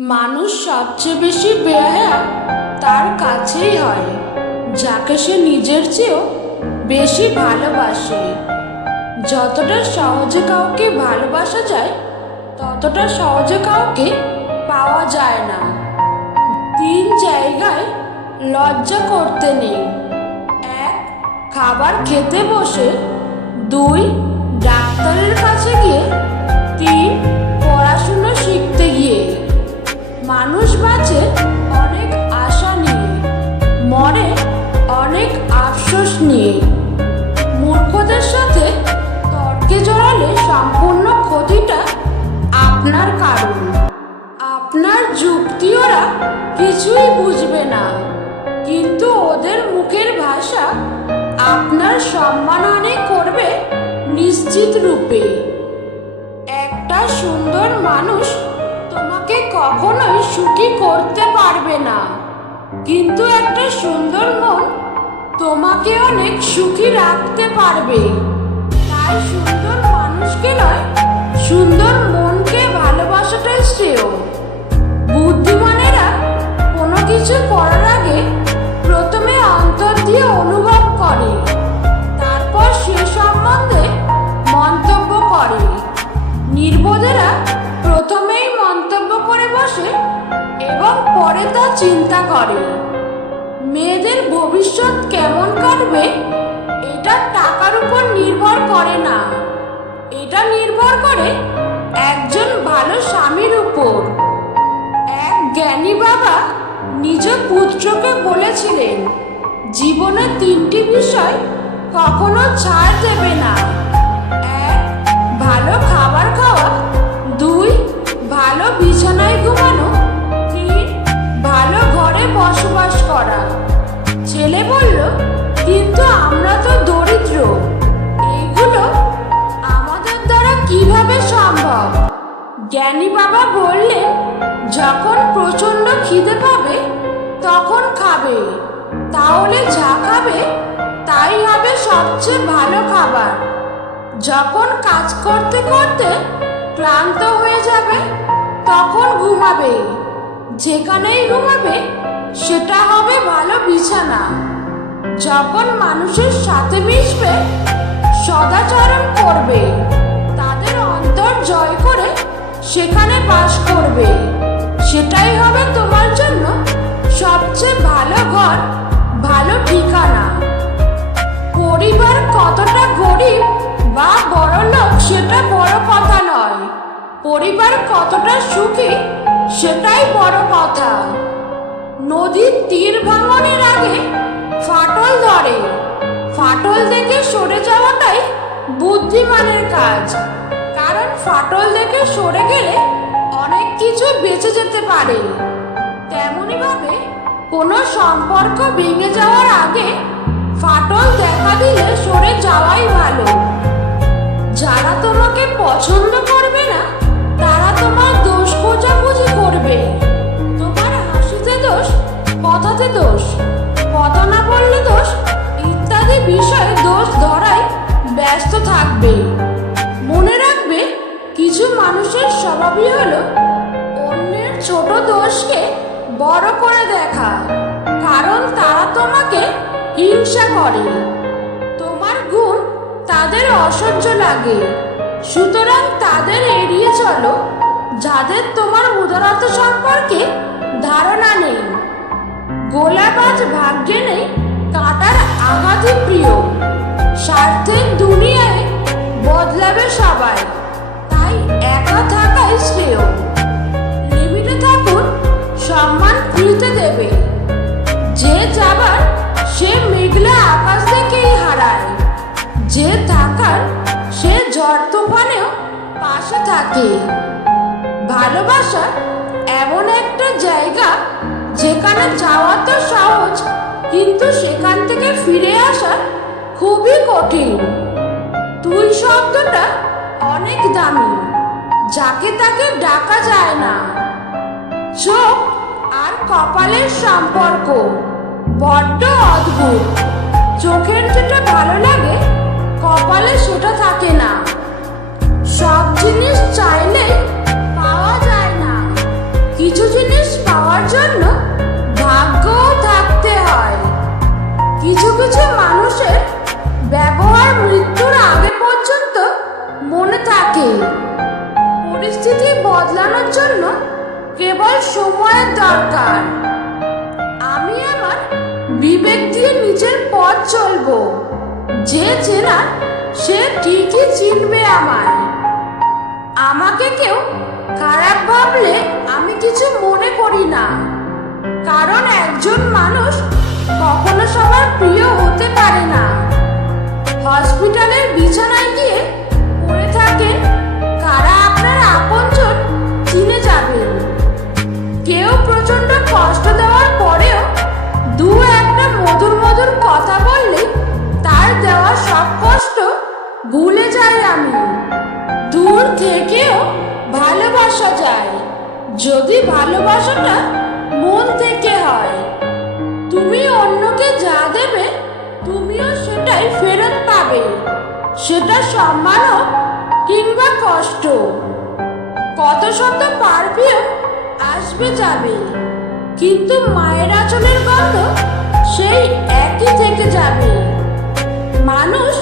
মানুষ সবচেয়ে বেশি বেহায়া তার কাছেই হয়, যাকে সে নিজের চেয়েও বেশি ভালোবাসে। যতটা সহজে কাউকে ভালোবাসা যায়, ততটা সহজে কাউকে পাওয়া যায় না। তিন জায়গায় লজ্জা করতে নেই। এক, খাবার খেতে বসে। দুই, ডাক্তারের কাছে গিয়ে আপনার কারণ। আপনার যুক্তি ওরা কিছুই বুঝবে না। কিন্তু ওদের মুখের ভাষা আপনার সম্মানহানি করবে নিশ্চিত রূপে। একটা সুন্দর মানুষ তোমাকে কখনোই সুখী করতে পারবে না। কিন্তু একটা সুন্দর মন তোমাকে অনেক সুখী রাখতে পারবে। তাই সুন্দর মানুষকে নয়, সুন্দর পরে তা চিন্তা করে। মেয়েদের ভবিষ্যৎ কেমন কাটবে, এটা টাকার উপর নির্ভর করে না। এটা নির্ভর করে একজন ভালো স্বামীর উপর। এক জ্ঞানী বাবা নিজ পুত্রকে বলেছিলেন, জীবনে তিনটি বিষয় কখনো ছাড় দেবে না। খাবে। তাহলে যা খাবে, তাই হবে সবচেয়ে ভালো খাবার। যখন কাজ করতে করতে ক্লান্ত হয়ে যাবে, তখন ঘুমাবে। যেখানেই ঘুমাবে, সেটা হবে ভালো বিছানা। যখন মানুষের সাথে মিশবে, সদাচরণ করবে। তাদের অন্তর জয় করে সেখানে বাস করবে। সেটাই হবে তোমার জন্য সবচেয়ে ভালো ঘর, ভালো ঠিকানা। পরিবার কতটা গরিব বা বড় লোক সেটা বড় কথা নয়। পরিবার কতটা সুখী সেটাই বড় কথা। নদীর তীর ভাঙনের আগে ফাটল ধরে। ফাটল দেখে সরে যাওয়াটাই বুদ্ধিমানের কাজ। কারণ ফাটল দেখে সরে গেলে অনেক কিছু বেঁচে যেতে পারে। তেমনি ভাবে কোনো সম্পর্ক ভেঙে যাওয়ার আগে ফাটল দেখা দিলে সরে যাওয়াই ভালো। যারা তোমাকে পছন্দ করবে হিংসা করে। তোমার গুণ তাদের অসহ্য লাগে। সুতরাং তাদের এড়িয়ে চলো, যাদের তোমার উদারতা সম্পর্কে ধারণা নেই। গোলাবাজ ভাগ্যে নেই কাটার আঘাতই প্রিয়। স্বার্থের দুনিয়ায় বদলাবে সবাই, তাই একা থাকাই শ্রেয়। থাকে। ভালোবাসা এমন একটা জায়গা যেখানে যাওয়া তো সহজ, কিন্তু সেখান থেকে ফিরে আসা খুবই কঠিন। তুই শব্দটা অনেক দামি, যাকে তাকে ডাকা যায় না। চোখ আর কপালের সম্পর্ক বড্ড অদ্ভুত। চোখের যেটা ভালো লাগে, কপালে সেটা থাকে না। সব জিনিস চাইলে পাওয়া যায় না। কিছু জিনিস পাওয়ার জন্য ভাগ্যও থাকতে হয়। কিছু কিছু মানুষের ব্যবহার মৃত্যুর আগে পর্যন্ত মনে থাকে। পরিস্থিতি বদলানোর জন্য কেবল সময়ের দরকার। আমি আমার বিবেক দিয়ে নিজের পথ চলবো। যে চেনা সে ঠিকই চিনবে আমায়। আমাকে কেউ খারাপ ভাবলে আমি কিছু মনে করি না। কারণ একজন মানুষ কখনো সবার প্রিয় হতে পারে না। হসপিটালের বিছানায় গিয়ে পড়ে থাকেন কারা আপনার আপনজন চিনে যাবেন কেউ প্রচণ্ড কষ্ট দেওয়ার পরেও দু একটা মধুর মধুর কথা বললে তার দেওয়া সব কষ্ট ভুলে যাই আমি। দূর থেকেও ভালোবাসা যায়। যদি ভালোবাসাটা মন থেকে হয়, তুমি অন্যকে যা দেবে, তুমিও সেটাই ফেরত পাবে। সেটা সম্মান কিংবা কষ্ট। কত শত পারফিউম আসবে যাবে, কিন্তু মায়ের আঁচলের গন্ধ সেই একই থেকে যাবে। মানুষ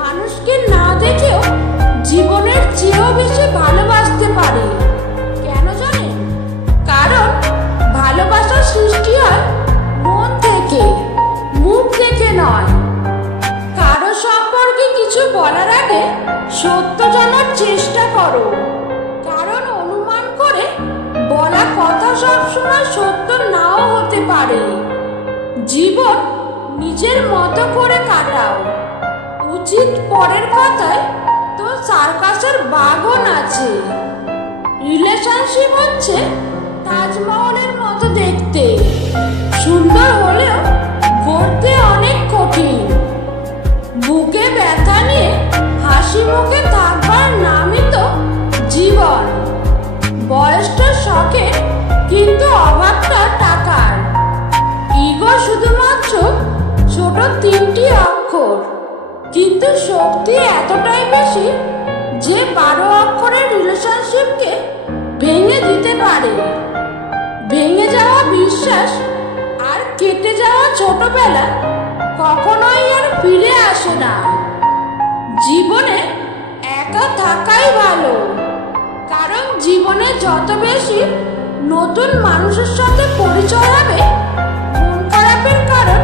মানুষকে না দেখেও জীবনের চেয়েও বেশি ভালোবাসতে পারে। কেন জানেন কারণ ভালোবাসার সৃষ্টি হয় মন থেকে, মুখ থেকে নয়। কারও সম্পর্কে কিছু বলার আগে সত্য জানার চেষ্টা করো। কারণ অনুমান করে বলা কথা সবসময় সত্য নাও হতে পারে। জীবন নিজের মতো করে কাটাও। উচিত পরের কথায় বাগন আছে। রিলেশনশিপ হচ্ছে তাজমহলের মতো দেখতে। সুন্দর হলেও গড়তে অনেক কঠিন। বুকে ব্যথা নিয়ে হাসি মুখে থাকবার নামই তো জীবন। বয়সটা শখে, কিন্তু অভাবটা টাকার। ইগো শুধুমাত্র ছোট তিনটি অক্ষর, কিন্তু শক্তি এতটাই বেশি যে বারো অক্ষরের রিলেশনশিপকে ভেঙে দিতে পারে। ভেঙে যাওয়া বিশ্বাস আর কেটে যাওয়া ছোটবেলা কখনোই আর ফিরে আসে না। জীবনে একা থাকাই ভালো, কারণ জীবনে যত বেশি নতুন মানুষের সাথে পরিচয় হবে, মন খারাপের কারণ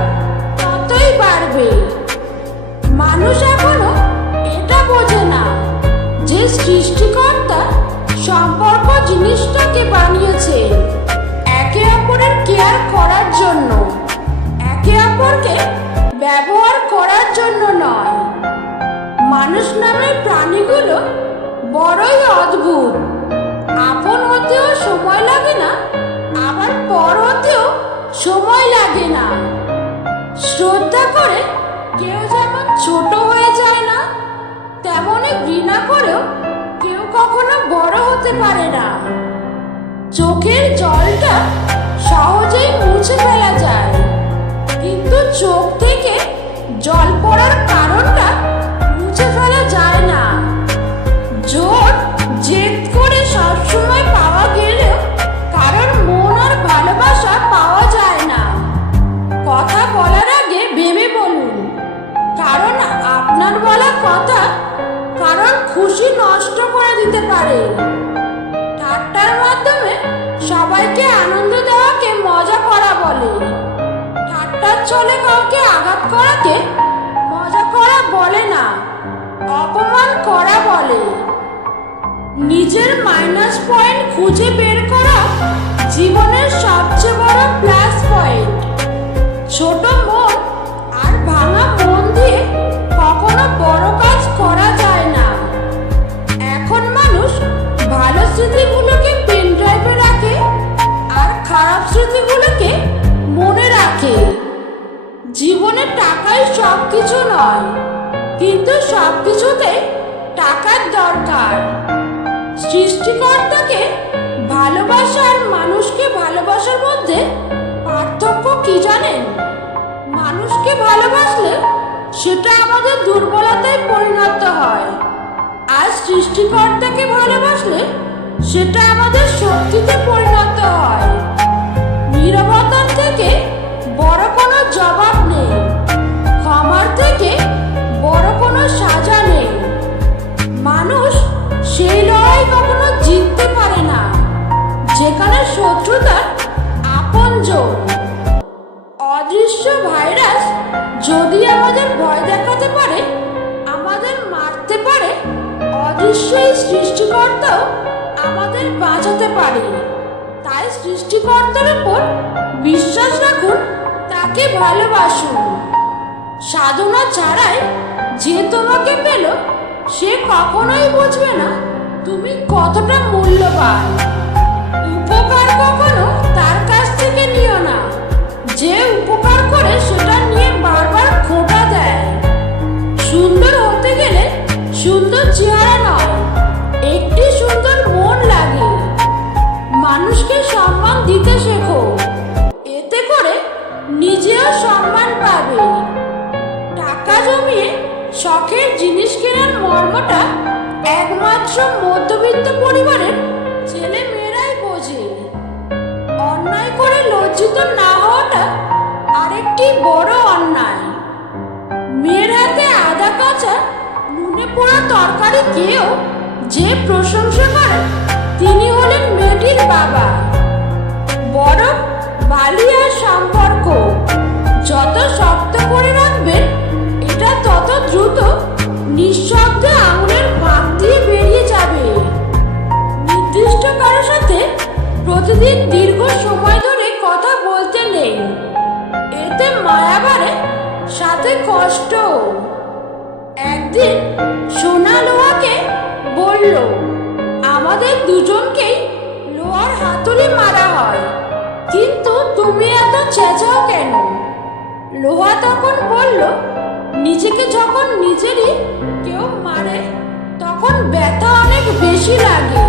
ততই বাড়বে। মানুষ সৃষ্টিকর্তা সম্পর্ক জিনিসটাকে বানিয়েছে একে অপরের কেয়ার করার জন্য। একে অপরকে ব্যবহার করার জন্য নয়। মানুষ নামের প্রাণীগুলো বড়ই অদ্ভুত। আপন হতেও সময় লাগে না, আবার পর হতেও সময় লাগে না। শ্রদ্ধা করে কেউ যেমন ছোট হয়ে যায় না তেমনই ঘৃণা করেও কেউ কখনো বড় হতে পারে না। চোখের জলটা সহজেই মুছে ফেলা যায়। কিন্তু চোখ থেকে জল পড়ার কারণটা মুছে ফেলা যায় না। জোর জেদ করে সবসময় পাওয়া গেলেও কারণ মন আর ভালোবাসা পাওয়া যায় না। কথা বলার আগে ভেবে বলুন, কারণ আপনার বলা কথা দিতে পারে। ঠাট্টার মাধ্যমে সবাইকে আনন্দ দেওয়াকে মজা করা বলে। ঠাট্টার চলে কাউকে আঘাত করাকে মজা করা বলে না, অপমান করা বলে। নিজের মাইনাস পয়েন্ট খুঁজে বের করা জীবনের সবচেয়ে বড় প্লাস পয়েন্ট ছোট জীবনে টাকাই সব কিছু নয়, কিন্তু সব কিছুতে টাকার দরকার। সৃষ্টিকর্তাকে ভালোবাসা আর মানুষকে ভালোবাসার মধ্যে পার্থক্য কি জানেন? মানুষকে ভালোবাসলে সেটা আমাদের দুর্বলতায় পরিণত হয়। আর সৃষ্টিকর্তাকে ভালোবাসলে সেটা আমাদের শক্তিতে পরিণত হয়। নিরবতার থেকে বড় কোনো জবাব নেই। ক্ষমার থেকে বড় কোনো সাজা নেই। মানুষ সেই লড়াই কখনো জিততে পারে না। যেখানে শত্রুতার আপনজন অদৃশ্য ভাইরাস যদি আমাদের ভয় দেখাতে পারে, আমাদের মারতে পারে অদৃশ্য সৃষ্টিকর্তাও আমাদের বাঁচাতে পারে। তাই সৃষ্টিকর্তার উপর বিশ্বাস রাখুন তাকে ভালোবাসো। সাধনা ছাড়াই যে তোমাকে পেল সে কখনোই বুঝবে না তুমি কতটা মূল্যবান। শখের জিনিস কেনার মর্মটা একমাত্র মধ্যবিত্ত পরিবারের ছেলে মেয়েরাই বোঝে। অন্যায় করে লজ্জিত না হওয়াটা আরেকটি বড় অন্যায়। মেয়ের হাতে আদা কাঁচা নুনে পোড়া তরকারি খেয়েও যে প্রশংসা করে, তিনি হলেন মেয়েটির বাবা। বরফ বালি আর সম্পর্ক যত শক্ত প্রতিদিন দীর্ঘ সময় ধরে কথা বলতে নেই। এতে মায়াবারে সাথে কষ্ট একদিন সোনা লোহাকে বলল, আমাদের দুজনকেই লোহার হাতুড়ি মারা হয়। কিন্তু তুমি এত চেঁচাও কেন? লোহা তখন বলল, নিজেকে যখন নিজেরই কেউ মারে, তখন ব্যথা অনেক বেশি লাগে।